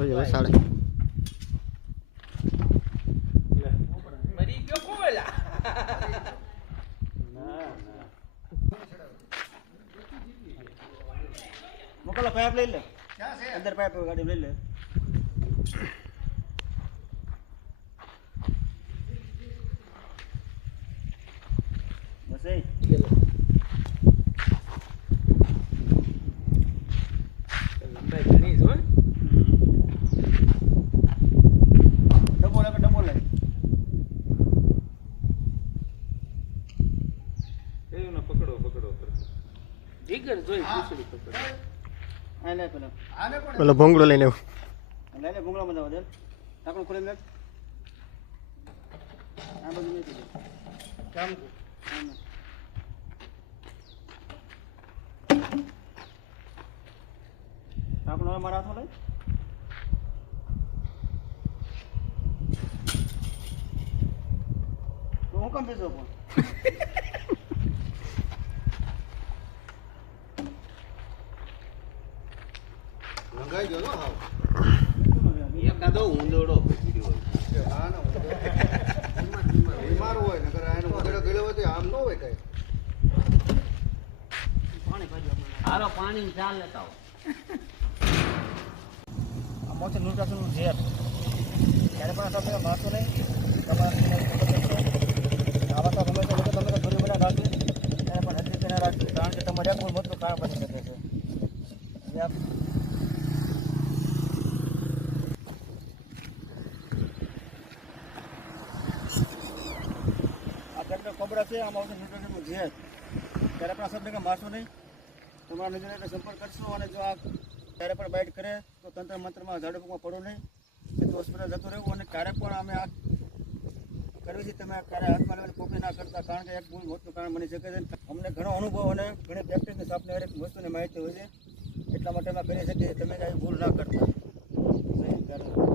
જોઈએ વસાડે મરી ગયો કોવેલા મોકલો પાઇપ લઈ લે અંદર પાઇપ ગાડી લઈ લે બસ એ લંબાઈ ઘણી જ હોય ડબો લે એનો પકડો જીગર જોઈ પૂછડી પકડો આ લે પેલો પેલો ભોંગડો લઈને લે ભૂંગળા માં જવા દે ટાકણું ખોલી લે આ બધું નહીં કીધું કામ ટાકણું મારા હાથમાં લઈ તો હું કેમ બેસો પણ લંગાઈ ગયો ને હાવ એકાદો ઊંડોડો બીમાર હોય નકર આનો વગેરે ગયેલો હોય તો આમ ન હોય કઈ હાલો પાણી ચાલ લેતા આ મોચે ન્યુટ્રાસનનું ઝેર ત્યારે પણ આપણે મારતો નહીં તમારે આવા તો ગમે તો લોકો તમે ધોરી બના રાખી ત્યારે પણ હજી તેને રાખી કારણ કે તમારે કોઈ મોટું કારણ બની શકે છે આ કેટલો કોબરા છે આમાં આવશે ન્યુટ્રાસનનું ઝેર ત્યારે પણ આ શબ્દને મારશો નહીં તમારા નજર એટલે સંપર્ક કરશો અને જો આ ત્યારે પણ બાઇટ કરે તો તંત્ર મંત્રમાં ઝાડુમાં પડો નહીં તો હોસ્પિટલ જતું રહેવું અને ક્યારેક પણ અમે આ કરવી છે તમે ક્યારે હાથમાં લેવાની કોપી ના કરતા કારણ કે એક બહુ મોટું કારણ બની શકે છે અમને ઘણો અનુભવ અને ઘણી પ્રેક્ટિસની સાપને હરેક વસ્તુની માહિતી હોય છે એટલા માટે અમે કરી શકીએ તમે કાંઈ ભૂલ ના કરતા